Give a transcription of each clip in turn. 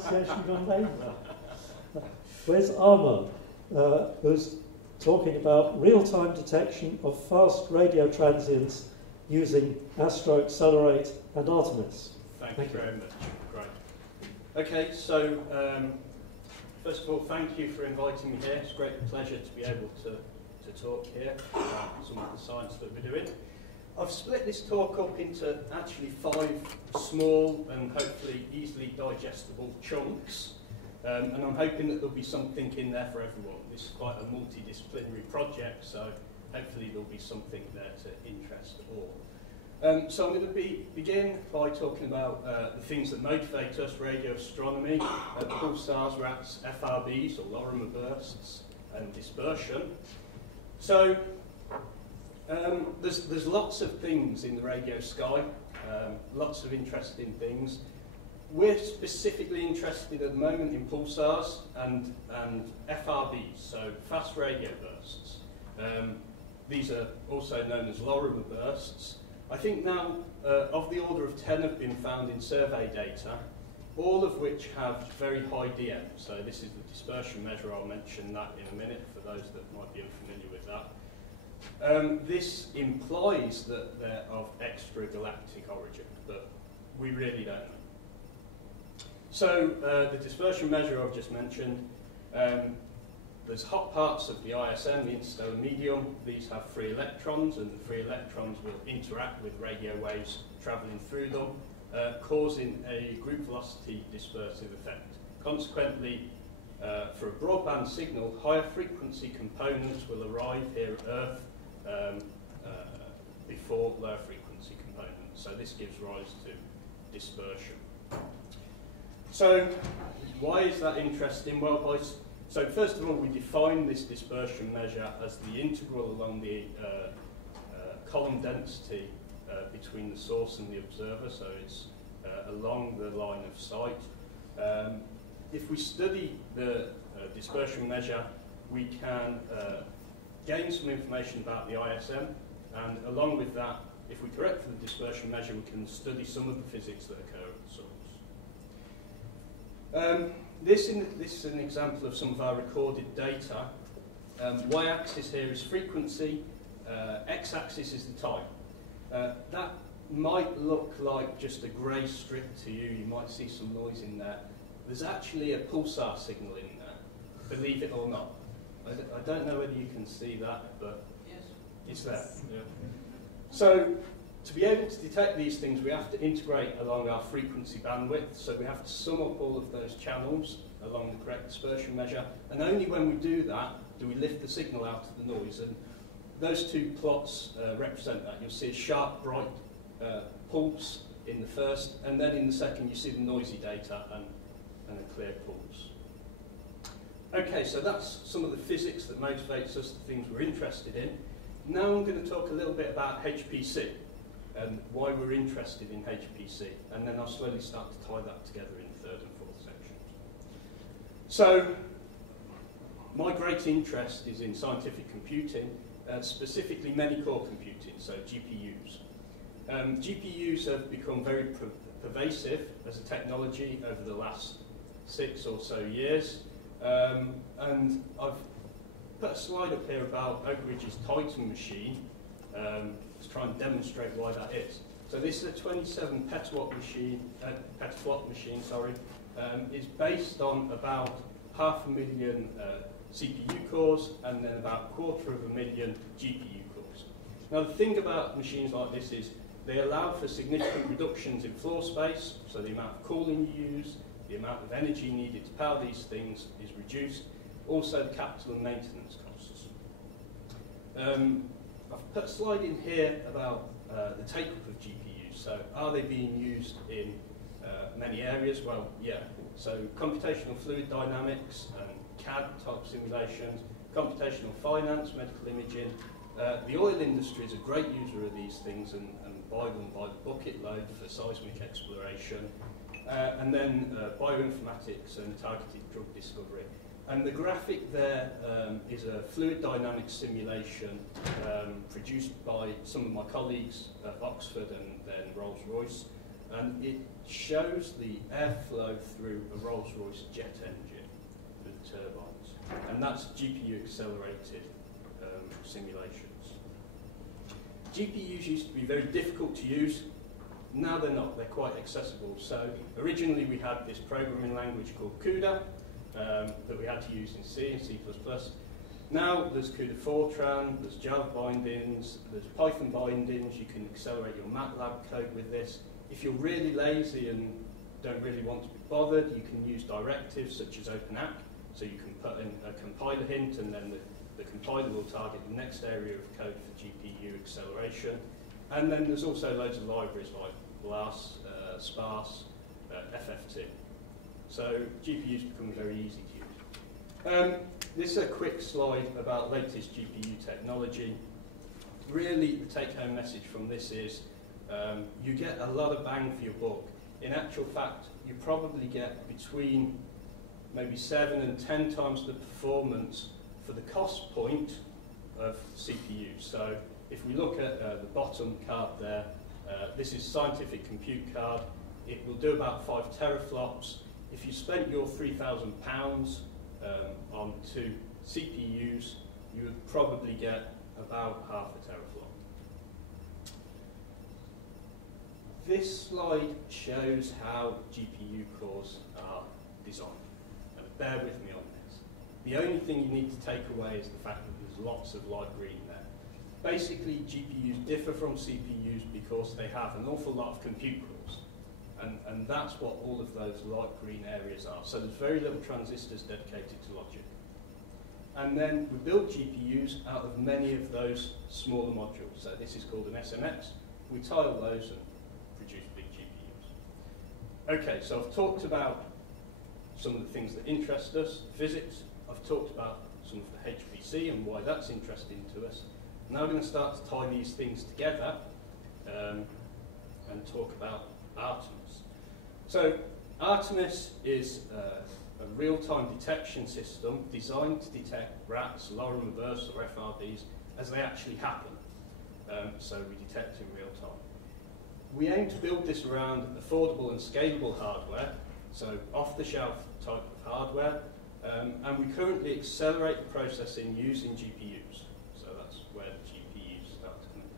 pronunciation gone name now? Wes Armour, who's talking about real-time detection of fast radio transients using Astro-Accelerate and ARTEMIS. Thank you very much. Great. Okay, so first of all, thank you for inviting me here. It's a great pleasure to be able to talk here about some of the science that we're doing. I've split this talk up into actually 5 small and hopefully easily digestible chunks. And I'm hoping that there'll be something in there for everyone. This is quite a multidisciplinary project, so hopefully there'll be something there to interest all. So I'm going to begin by talking about the things that motivate us, radio astronomy, pulsars, RATs, FRBs, or Lorimer bursts, and dispersion. So there's lots of things in the radio sky, lots of interesting things. We're specifically interested at the moment in pulsars and FRBs, so fast radio bursts. These are also known as Lorimer bursts. I think now of the order of 10 have been found in survey data, all of which have very high DM. So this is the dispersion measure. I'll mention that in a minute for those that might be unfamiliar with that. This implies that they're of extragalactic origin, but we really don't know. So the dispersion measure I've just mentioned, there's hot parts of the ISM, the interstellar medium. These have free electrons, and the free electrons will interact with radio waves travelling through them, causing a group velocity dispersive effect. Consequently, for a broadband signal, higher frequency components will arrive here at Earth before lower frequency components. So this gives rise to dispersion. So why is that interesting? Well, so first of all, we define this dispersion measure as the integral along the column density between the source and the observer, so it's along the line of sight. If we study the dispersion measure, we can gain some information about the ISM, and along with that, if we correct for the dispersion measure, we can study some of the physics that occur at the source. This is an example of some of our recorded data. Y-axis here is frequency, x-axis is the time. That might look like just a grey strip to you. You might see some noise in there. There's actually a pulsar signal in there, believe it or not. I don't know whether you can see that, but yes, it's there. Yeah. So to be able to detect these things, we have to integrate along our frequency bandwidth. So we have to sum up all of those channels along the correct dispersion measure. And only when we do that do we lift the signal out of the noise. And those two plots represent that. You'll see a sharp, bright pulse in the first, and then in the second you see the noisy data and a clear pulse. Okay, so that's some of the physics that motivates us, the things we're interested in. Now I'm going to talk a little bit about HPC and why we're interested in HPC, and then I'll slowly start to tie that together in the third and fourth sections. So my great interest is in scientific computing, specifically many-core computing, so GPUs. GPUs have become very pervasive as a technology over the last 6 or so years, and I've put a slide up here about Oak Ridge's Titan machine to try and demonstrate why that is. So this is a 27 petaflop machine. It's based on about 500,000 CPU cores and then about 250,000 GPU cores. Now the thing about machines like this is they allow for significant reductions in floor space, so the amount of cooling you use, the amount of energy needed to power these things is reduced, also the capital and maintenance costs. I've put a slide in here about the take-up of GPUs. So are they being used in many areas? Well, yeah. So computational fluid dynamics and CAD type simulations, computational finance, medical imaging. The oil industry is a great user of these things and buy them by the bucket load for seismic exploration. And then bioinformatics and targeted drug discovery. And the graphic there is a fluid dynamics simulation produced by some of my colleagues at Oxford and then Rolls-Royce. and it shows the airflow through a Rolls-Royce jet engine with turbines, and that's GPU-accelerated simulations. GPUs used to be very difficult to use. Now they're not. They're quite accessible. So originally we had this programming language called CUDA that we had to use in C and C++. Now there's CUDA Fortran, there's Java bindings, there's Python bindings. You can accelerate your MATLAB code with this. If you're really lazy and don't really want to be bothered, you can use directives such as OpenApp. So you can put in a compiler hint, and then the compiler will target the next area of code for GPU acceleration. And then there's also loads of libraries like BLAS, Sparse, FFT. So GPUs become very easy to use. This is a quick slide about latest GPU technology. Really, the take-home message from this is you get a lot of bang for your buck. In actual fact, you probably get between maybe 7 and 10 times the performance for the cost point of CPUs. So if we look at the bottom card there, this is scientific compute card. It will do about 5 teraflops. If you spent your £3,000 on 2 CPUs, you would probably get about half a teraflop. This slide shows how GPU cores are designed. And bear with me on this. The only thing you need to take away is the fact that there's lots of light green there. Basically, GPUs differ from CPUs because they have an awful lot of compute cores. And that's what all of those light green areas are. So there's very little transistors dedicated to logic. And then we build GPUs out of many of those smaller modules. So this is called an SMX. We tile those and produce big GPUs. Okay, so I've talked about some of the things that interest us, physics. I've talked about some of the HPC and why that's interesting to us. Now we're going to start to tie these things together and talk about ARTEMIS. So ARTEMIS is a real-time detection system designed to detect rats, lorem reverse or FRBs as they actually happen. So we detect in real time. We aim to build this around affordable and scalable hardware, so off-the-shelf type of hardware, and we currently accelerate the processing using GPUs. So that's where the GPUs start to come in.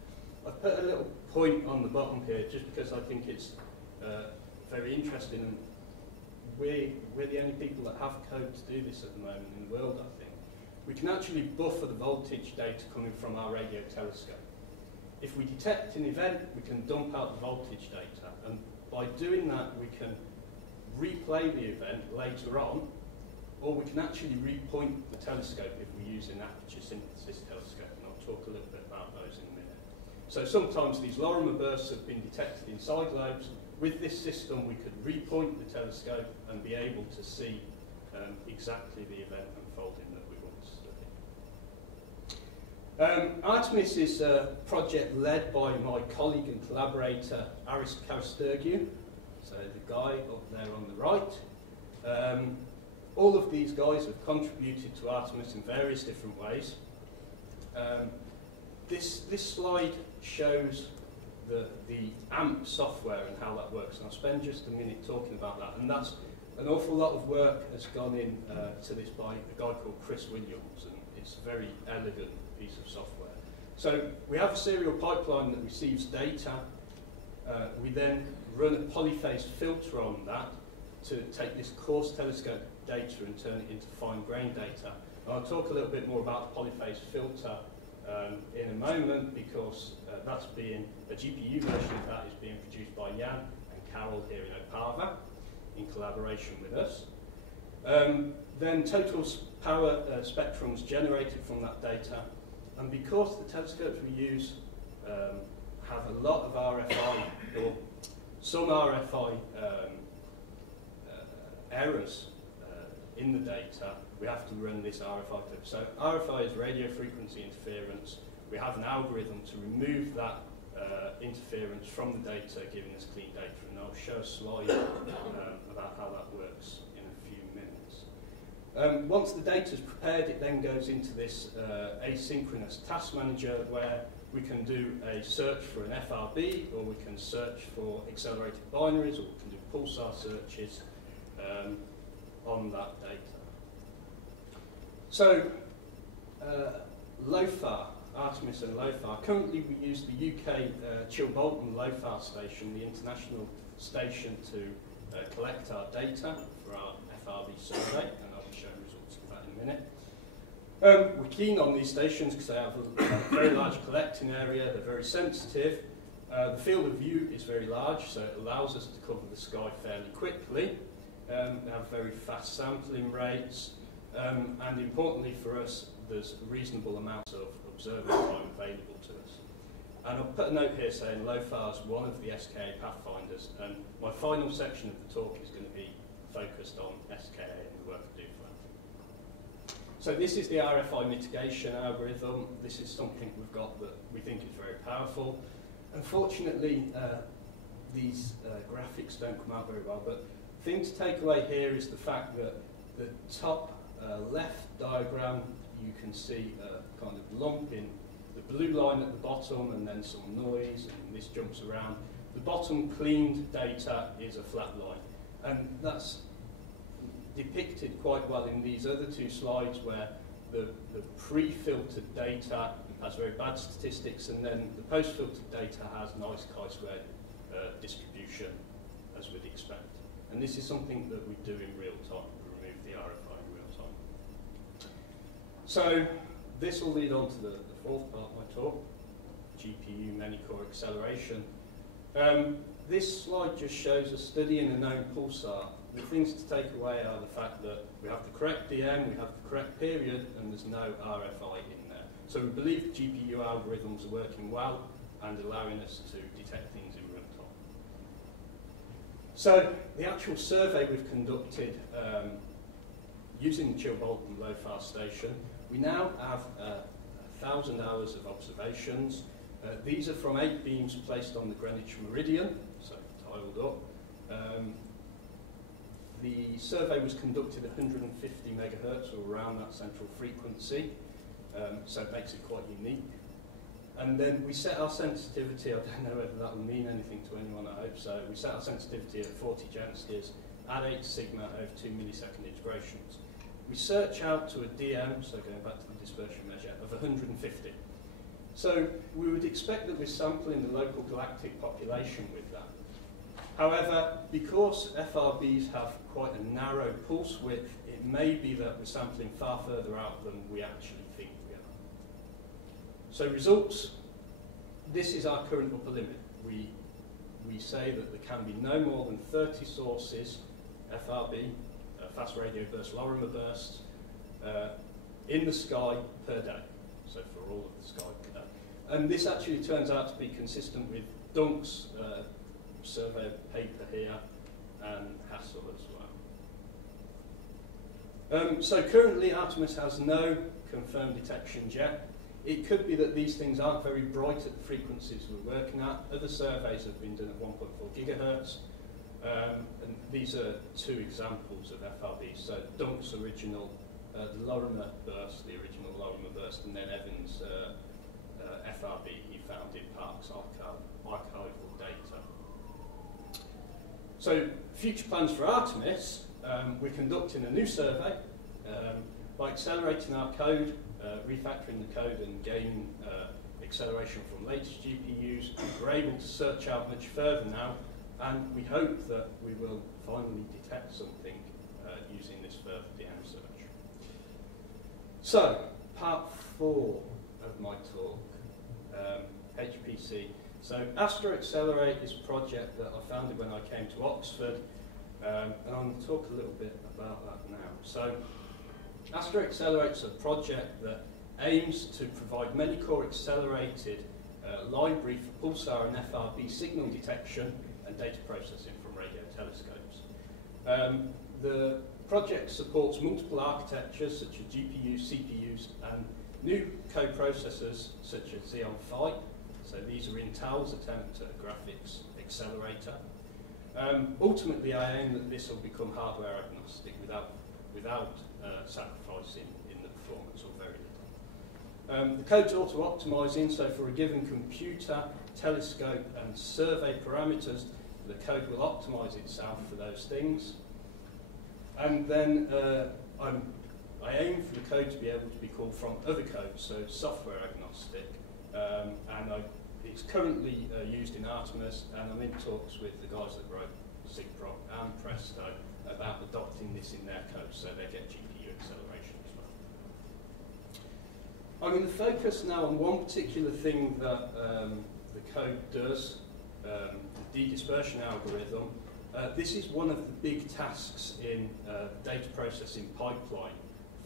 I've put a little point on the bottom here just because I think it's very interesting, and we're the only people that have code to do this at the moment in the world, I think. We can actually buffer the voltage data coming from our radio telescope. If we detect an event, we can dump out the voltage data, and by doing that we can replay the event later on, or we can actually repoint the telescope if we use an aperture synthesis telescope, and I'll talk a little bit about those in a minute. So sometimes these lorem bursts have been detected in side lobes. With this system we could repoint the telescope and be able to see exactly the event unfolding that we want to study. ARTEMIS is a project led by my colleague and collaborator Aris Karasturgiu, so the guy up there on the right. All of these guys have contributed to ARTEMIS in various different ways. This slide shows the AMP software and how that works, and I'll spend just a minute talking about that. And that's an awful lot of work has gone in to this by a guy called Chris Williams, and it's a very elegant piece of software. So we have a serial pipeline that receives data. We then run a polyphase filter on that to take this coarse telescope data and turn it into fine-grained data. And I'll talk a little bit more about the polyphase filter in a moment, because that's being, a GPU version of that is being produced by Jan and Carol here in Opava in collaboration with us. Then total power spectrums generated from that data, and because the telescopes we use have a lot of RFI, or some RFI errors in the data, we have to run this RFI clip. So RFI is radio frequency interference. We have an algorithm to remove that interference from the data, giving us clean data, and I'll show a slide about how that works in a few minutes. Once the data is prepared, it then goes into this asynchronous task manager where We can do a search for an FRB, or we can search for accelerated binaries, or we can do pulsar searches on that data. So, LOFAR, ARTEMIS and LOFAR. Currently we use the UK Chilbolton LOFAR station, the international station to collect our data for our FRB survey, and I'll be showing results of that in a minute. We're keen on these stations because they have a very large collecting area, they're very sensitive. The field of view is very large, so it allows us to cover the sky fairly quickly. They have very fast sampling rates, and importantly for us, there's a reasonable amount of observing time available to us. And I'll put a note here saying LOFAR is one of the SKA pathfinders, and my final section of the talk is going to be focused on SKA and the work we do for that. So this is the Rfi Mitigation Algorithm. This is something we've got that we think is very powerful. Unfortunately, these graphics don't come out very well, but the thing to take away here is the fact that the top left diagram, you can see a kind of lump in the blue line at the bottom and then some noise, and this jumps around. The bottom cleaned data is a flat line, and that's depicted quite well in these other two slides where the pre-filtered data has very bad statistics, and then the post-filtered data has nice chi-squared distribution, as we'd expect. And this is something that we do in real time. We remove the RFI in real time. So this will lead on to the fourth part of my talk, GPU many-core acceleration. This slide just shows a study in a known pulsar. The things to take away are the fact that we have the correct DM, we have the correct period, and there's no RFI in there. So we believe GPU algorithms are working well and allowing us to detect things in real time. So the actual survey we've conducted using the Chilbolton LOFAR station, we now have 1,000 hours of observations. These are from 8 beams placed on the Greenwich Meridian, so tiled up. The survey was conducted at 150 megahertz, or around that central frequency, so it makes it quite unique. And then we set our sensitivity, I don't know whether that will mean anything to anyone, I hope so. We set our sensitivity at 40 Janskiers at 8 sigma over 2 millisecond integrations. We search out to a DM, so going back to the dispersion measure, of 150. So we would expect that we're sampling the local galactic population with that. However, because FRBs have quite a narrow pulse width, it may be that we're sampling far further out than we actually think we are. So results, this is our current upper limit. We say that there can be no more than 30 sources, FRB, fast radio burst, Lorimer bursts, in the sky per day, so for all of the sky per day. And this actually turns out to be consistent with Dunk's survey paper here and Hassel as well. So currently Artemis has no confirmed detections yet. It could be that these things aren't very bright at the frequencies we're working at. Other surveys have been done at 1.4 gigahertz. And these are 2 examples of FRBs. So Dunk's original, the Lorimer burst, the original Lorimer burst, and then Evans' FRB he found in Park's archival data. So future plans for Artemis, we're conducting a new survey by accelerating our code, refactoring the code and gaining acceleration from latest GPUs. We're able to search out much further now, and we hope that we will finally detect something using this further DM search. So, part 4 of my talk, HPC. So, Astro-Accelerate is a project that I founded when I came to Oxford, and I'm going to talk a little bit about that now. So, Astro-Accelerate is a project that aims to provide many-core accelerated library for pulsar and FRB signal detection and data processing from radio telescopes. The project supports multiple architectures such as GPUs, CPUs, and new co-processors such as Xeon Phi. So these are Intel's attempt at a graphics accelerator. Ultimately, I aim that this will become hardware agnostic without sacrificing in the performance or very The code's auto-optimizing, so for a given computer, telescope and survey parameters, the code will optimize itself for those things. And then I aim for the code to be able to be called from other code, so software agnostic. It's currently used in ARTEMIS, and I'm in talks with the guys that wrote SIGPROC and Presto about adopting this in their code, so they get GPU acceleration as well. I'm going to focus now on one particular thing that the code does, the de-dispersion algorithm. This is one of the big tasks in data processing pipeline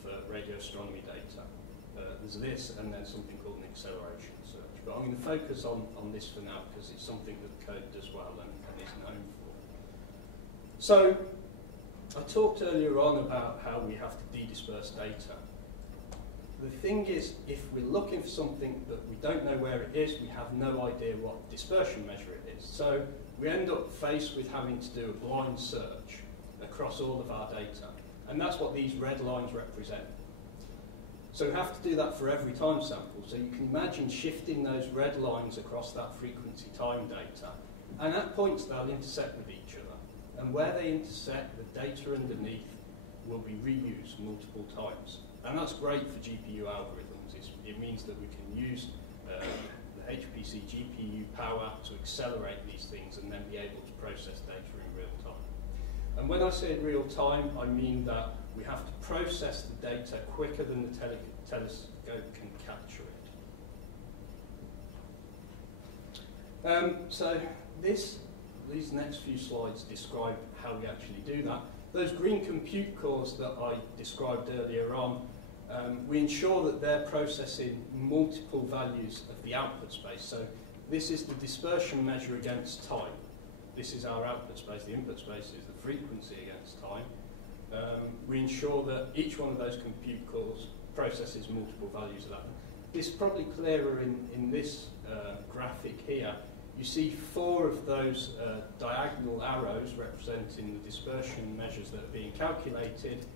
for radio astronomy data. There's this and then something called an acceleration search. But I'm going to focus on this for now because it's something that the code does well and is known for. So I talked earlier on about how we have to de-disperse data. The thing is, if we're looking for something that we don't know where it is, we have no idea what dispersion measure it is. So we end up faced with having to do a blind search across all of our data. And that's what these red lines represent. So we have to do that for every time sample. So you can imagine shifting those red lines across that frequency time data. And at points they'll intersect with each other. And where they intersect, the data underneath will be reused multiple times. And that's great for GPU algorithms. It means that we can use the HPC GPU power to accelerate these things and then be able to process data in real time. And when I say in real time, I mean that we have to process the data quicker than the telescope can capture it. So these next few slides describe how we actually do that. Those green compute cores that I described earlier on, we ensure that they're processing multiple values of the output space. So this is the dispersion measure against time. This is our output space. The input space is the frequency against time. We ensure that each one of those compute cores processes multiple values of that. This is probably clearer in this graphic here. You see 4 of those diagonal arrows representing the dispersion measures that are being calculated.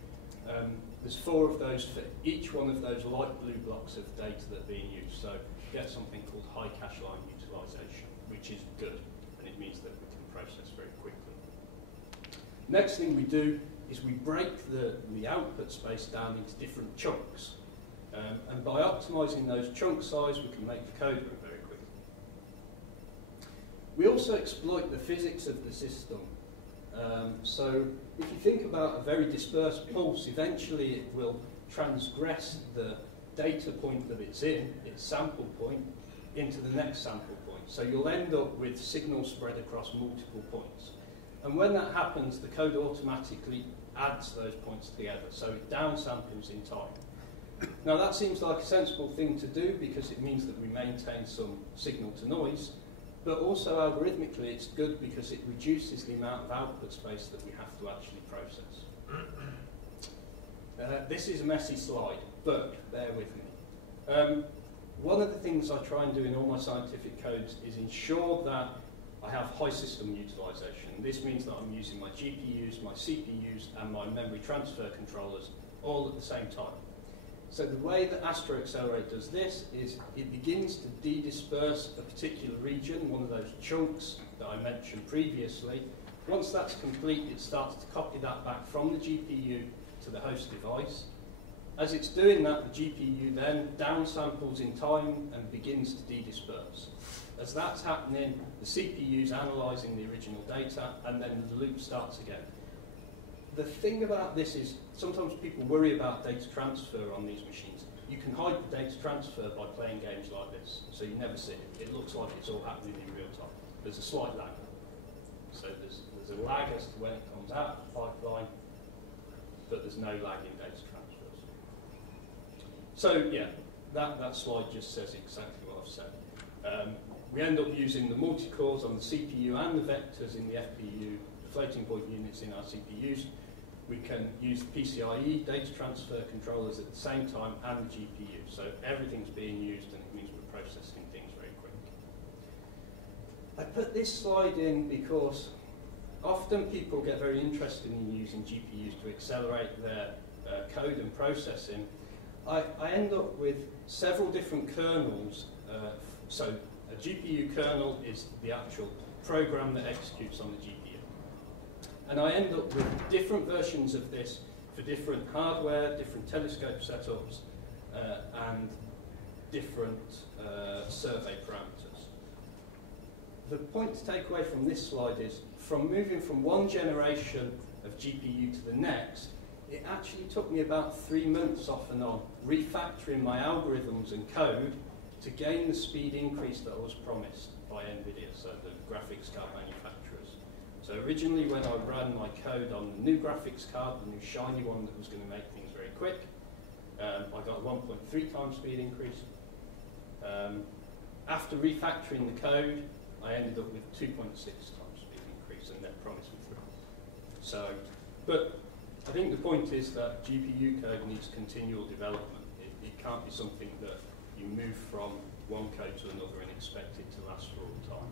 There's 4 of those for each one of those light blue blocks of data that are being used. So you get something called high cache line utilization, which is good, and it means that we can process very quickly. Next thing we do is we break the output space down into different chunks. And by optimizing those chunk size, we can make the code run very quickly. We also exploit the physics of the system. So if you think about a very dispersed pulse, eventually it will transgress the data point that it's in, its sample point, into the next sample point. So you'll end up with signals spread across multiple points. And when that happens, the code automatically adds those points together, so it downsamples in time. Now that seems like a sensible thing to do because it means that we maintain some signal to noise, but also algorithmically it's good because it reduces the amount of output space that we have to actually process. This is a messy slide, but bear with me. One of the things I try and do in all my scientific codes is ensure that I have high system utilization. This means that I'm using my GPUs, my CPUs, and my memory transfer controllers all at the same time. So the way that Astro-Accelerate does this is it begins to de-disperse a particular region, one of those chunks that I mentioned previously. Once that's complete, it starts to copy that back from the GPU to the host device. As it's doing that, the GPU then downsamples in time and begins to de-disperse. As that's happening, the CPU's analysing the original data, and then the loop starts again. The thing about this is sometimes people worry about data transfer on these machines. You can hide the data transfer by playing games like this, so you never see it. It looks like it's all happening in real time. There's a slight lag. So there's a lag as to when it comes out of the pipeline, but there's no lag in data transfers. So yeah, that slide just says exactly what I've said. We end up using the multi-cores on the CPU and the vectors in the FPU, the floating point units in our CPUs. We can use the PCIe data transfer controllers at the same time and the GPU. So everything's being used and it means we're processing things very quick. I put this slide in because often people get very interested in using GPUs to accelerate their code and processing. I end up with several different kernels. So a GPU kernel is the actual program that executes on the GPU. And I end up with different versions of this for different hardware, different telescope setups, and different survey parameters. The point to take away from this slide is, from moving from one generation of GPU to the next, it actually took me about 3 months off and on, refactoring my algorithms and code to gain the speed increase that I was promised by NVIDIA, so the graphics card manufacturers. So originally when I ran my code on the new graphics card, the new shiny one that was going to make things very quick, I got a 1.3 times speed increase. After refactoring the code, I ended up with 2.6 times speed increase, and that promised me 3. So, but I think the point is that GPU code needs continual development. It can't be something that you move from one code to another and expect it to last for all time.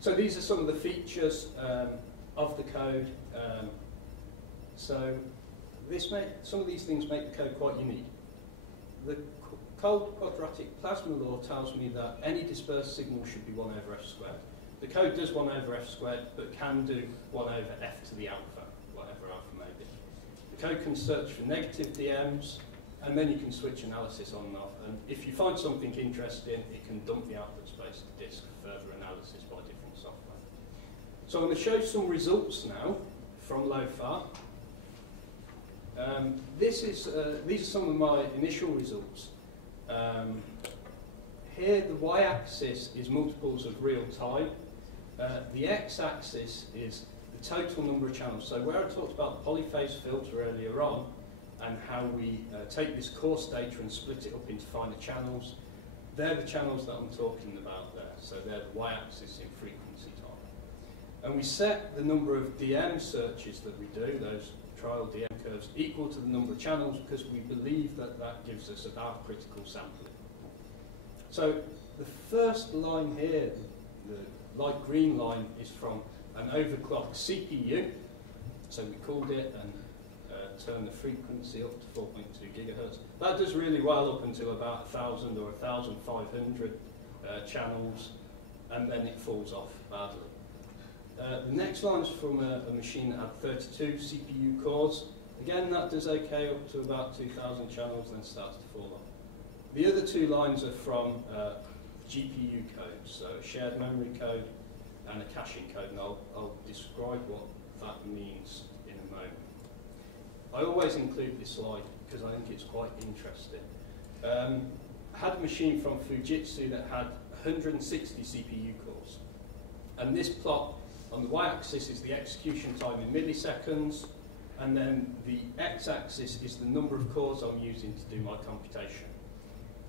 So these are some of the features of the code. So some of these things make the code quite unique. The cold quadratic plasma law tells me that any dispersed signal should be 1 over f squared. The code does 1 over f squared, but can do 1 over f to the alpha, whatever alpha may be. The code can search for negative DMs, and then you can switch analysis on and off. And if you find something interesting, it can dump the output space to disk for further analysis by different software. So I'm going to show some results now from LOFAR. These are some of my initial results. Here the y-axis is multiples of real time. The x-axis is the total number of channels. So where I talked about the polyphase filter earlier on, and how we take this coarse data and split it up into finer channels, they're the channels that I'm talking about there. So they're the y-axis in frequency time. And we set the number of DM searches that we do, those trial DM curves, equal to the number of channels, because we believe that that gives us about critical sampling. So the first line here, the light green line, is from an overclocked CPU. So we called it and turn the frequency up to 4.2 gigahertz. That does really well up until about 1,000 or 1,500 channels, and then it falls off badly. The next line is from a machine that had 32 CPU cores. Again, that does okay up to about 2,000 channels, then starts to fall off. The other 2 lines are from GPU code, so a shared memory code and a caching code, and I'll describe what that means in a moment. I always include this slide because I think it's quite interesting. I had a machine from Fujitsu that had 160 CPU cores. And this plot on the y-axis is the execution time in milliseconds, and then the x-axis is the number of cores I'm using to do my computation.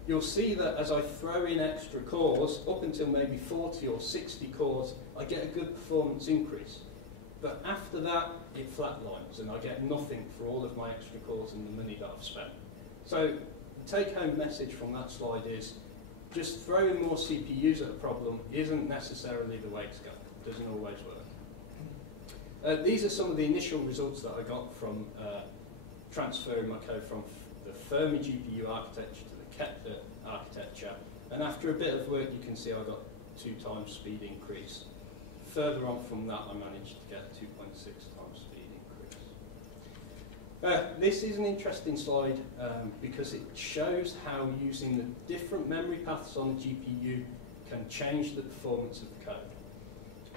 You'll see that as I throw in extra cores, up until maybe 40 or 60 cores, I get a good performance increase. But after that, it flatlines, and I get nothing for all of my extra cores and the money that I've spent. So the take-home message from that slide is, just throwing more CPUs at a problem isn't necessarily the way to go. It doesn't always work. These are some of the initial results that I got from transferring my code from the Fermi GPU architecture to the Kepler architecture. And after a bit of work, you can see I got 2 times speed increase. Further on from that, I managed to get 2.6 times speed increase. This is an interesting slide because it shows how using the different memory paths on the GPU can change the performance of the code.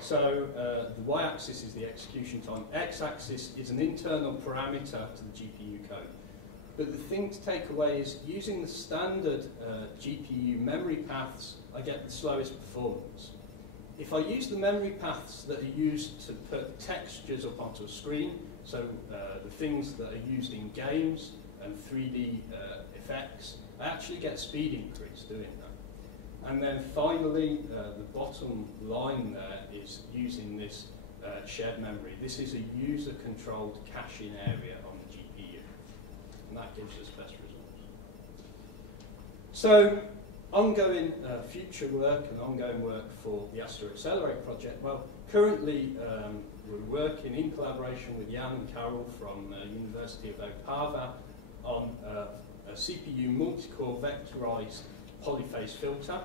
So the y-axis is the execution time. X-axis is an internal parameter to the GPU code. But the thing to take away is, using the standard GPU memory paths, I get the slowest performance. If I use the memory paths that are used to put textures up onto a screen, so the things that are used in games and 3D effects, I actually get speed increase doing that. And then finally, the bottom line there is using this shared memory. This is a user-controlled caching area on the GPU, and that gives us best results. So, ongoing future work and ongoing work for the Astro-Accelerate project. Well, currently we're working in collaboration with Jan and Carol from University of Opava on CPU multi-core vectorized polyphase filter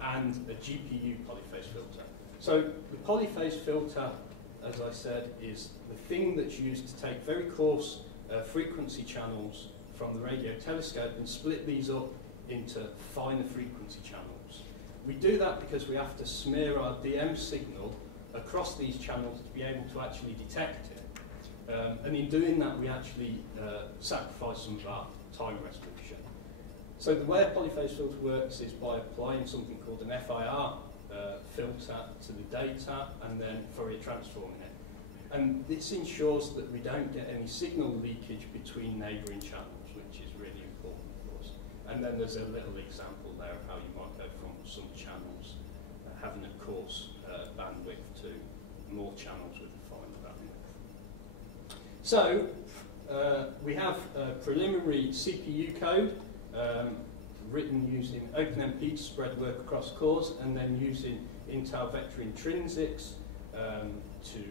and a GPU polyphase filter. So the polyphase filter, as I said, is the thing that's used to take very coarse frequency channels from the radio telescope and split these up into finer frequency channels. We do that because we have to smear our DM signal across these channels to be able to actually detect it. And in doing that, we actually sacrifice some of our time resolution. So the way a polyphase filter works is by applying something called an FIR filter to the data and then Fourier transforming it. And this ensures that we don't get any signal leakage between neighbouring channels, which is really important for us. And then there's a little example there of how you might go from some channels having a coarse bandwidth to more channels with a finer bandwidth. So we have a preliminary CPU code written using OpenMP to spread work across cores, and then using Intel vector intrinsics to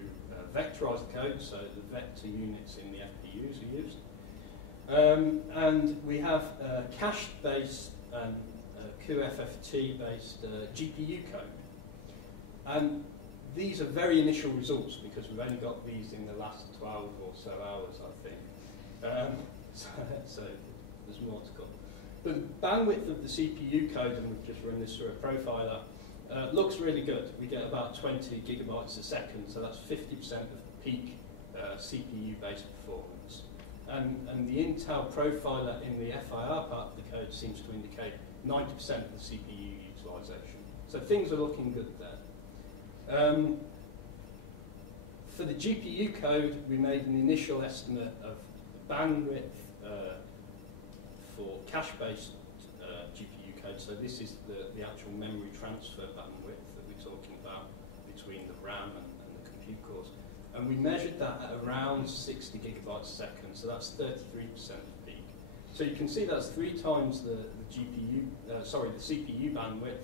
vectorize the code, so the vector units in the FPUs are used. And we have cache-based and QFFT-based GPU code. And these are very initial results because we've only got these in the last 12 or so hours, I think. So there's more to come. The bandwidth of the CPU code, and we've just run this through a profiler, looks really good. We get about 20 gigabytes a second, so that's 50% of peak CPU-based performance. And the Intel profiler in the FIR part of the code seems to indicate 90% of the CPU utilization. So things are looking good there. For the GPU code, we made an initial estimate of the bandwidth for cache-based GPU code. So this is the actual memory transfer bandwidth that we're talking about between the RAM and the compute cores. And we measured that at around 60 gigabytes a second, so that's 33% of peak. So you can see that's 3 times the CPU bandwidth,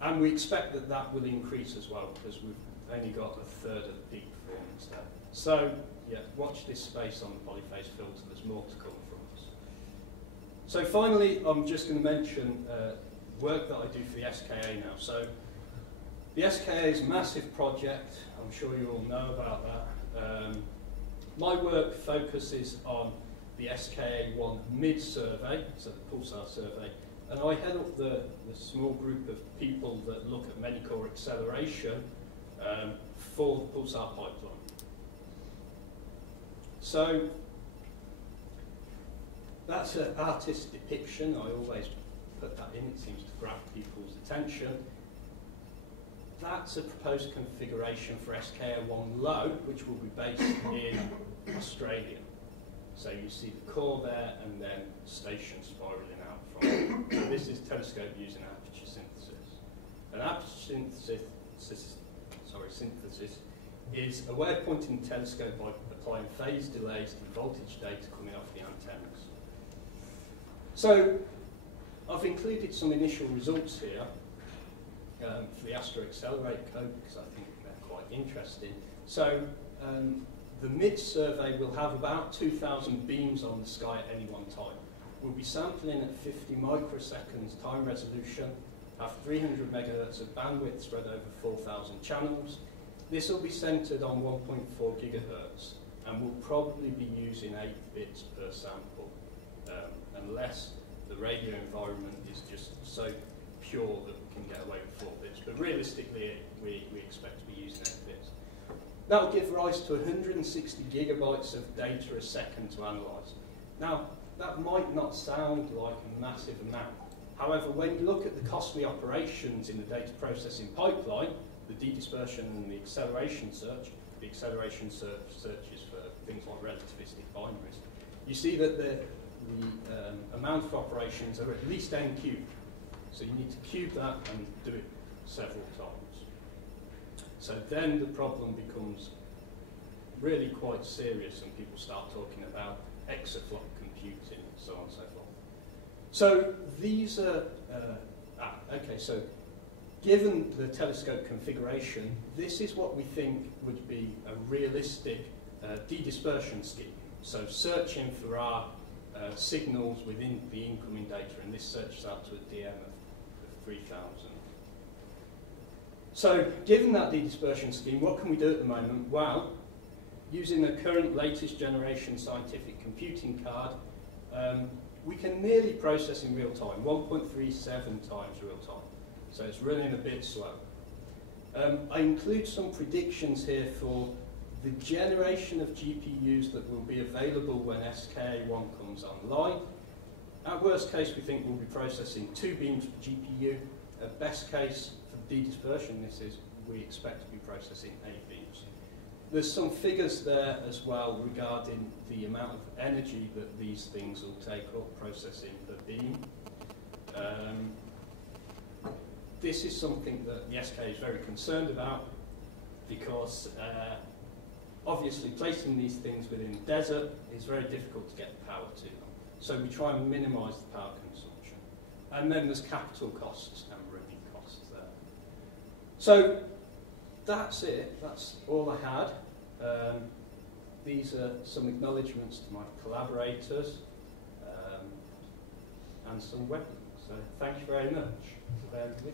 and we expect that that will increase as well because we've only got a third of the peak performance there. So yeah, watch this space on the polyphase filter, there's more to come from us. So finally, I'm just going to mention work that I do for the SKA now. So the SKA is a massive project, I'm sure you all know about that. My work focuses on the SKA1 mid-survey, so the pulsar survey, and I head up the small group of people that look at many-core acceleration for the pulsar pipeline. So that's an artist depiction. I always put that in. It seems to grab people's attention. That's a proposed configuration for SKA1 low, which will be based in Australia. So you see the core there, and then station spiraling out from it. So this is telescope using aperture synthesis. And aperture synthesis is a way of pointing the telescope by applying phase delays to the voltage data coming off the antennas. So I've included some initial results here for the Astro-Accelerate code because I think they're quite interesting. So the mid-survey will have about 2,000 beams on the sky at any one time. We'll be sampling at 50 microseconds time resolution, have 300 megahertz of bandwidth spread over 4,000 channels. This will be centered on 1.4 gigahertz, and we'll probably be using 8 bits per sample, unless the radio environment is just so pure that we can get away with 4 bits. But realistically, we expect to be using 8 bits. That will give rise to 160 gigabytes of data a second to analyse. Now, that might not sound like a massive amount. However, when you look at the costly operations in the data processing pipeline, the de-dispersion and the acceleration search is for things like relativistic binaries, you see that the amount of operations are at least n cubed. So you need to cube that and do it several times. So then the problem becomes really quite serious and people start talking about exaflop computing and so on and so forth. So these are, okay, so given the telescope configuration, this is what we think would be a realistic de-dispersion scheme. So searching for our signals within the incoming data, and this searches out to a DM of 3,000. So, given that de-dispersion scheme, what can we do at the moment? Well, using the current latest generation scientific computing card, we can nearly process in real time, 1.37 times real time. So it's running a bit slow. I include some predictions here for the generation of GPUs that will be available when SKA1 comes online. At worst case, we think we'll be processing 2 beams per GPU. At best case, for de-dispersion, we expect to be processing 8 beams. There's some figures there as well regarding the amount of energy that these things will take up processing per beam. This is something that the SK is very concerned about because obviously placing these things within the desert is very difficult to get the power to them. So we try and minimise the power consumption. And then there's capital costs and running costs there. So that's it. That's all I had. These are some acknowledgements to my collaborators and some weapons. So thank you very much for bearing with me.